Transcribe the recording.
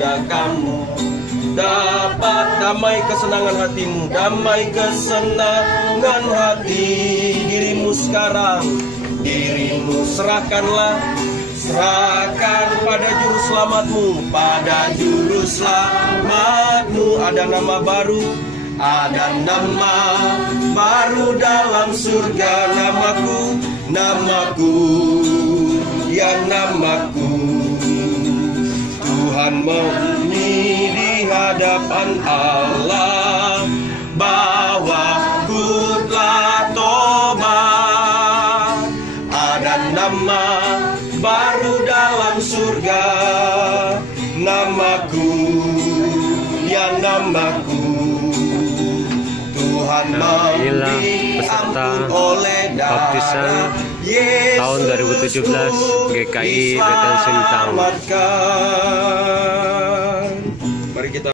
surga kamu dapat damai kesenangan hatimu, damai kesenangan hati dirimu sekarang. Dirimu serahkanlah, serahkan pada juru selamatmu, pada juru selamatmu. Ada nama baru, ada nama baru dalam surga. Namaku, namaku, ya namaku. Tuhan menyanyi di hadapan Allah bahwa ku telah tobat. Ada nama baru dalam surga. Namaku, ya namaku. Tuhan Inilah peserta baptisan tahun 2017 GKI Bethel Sintang. Mari kita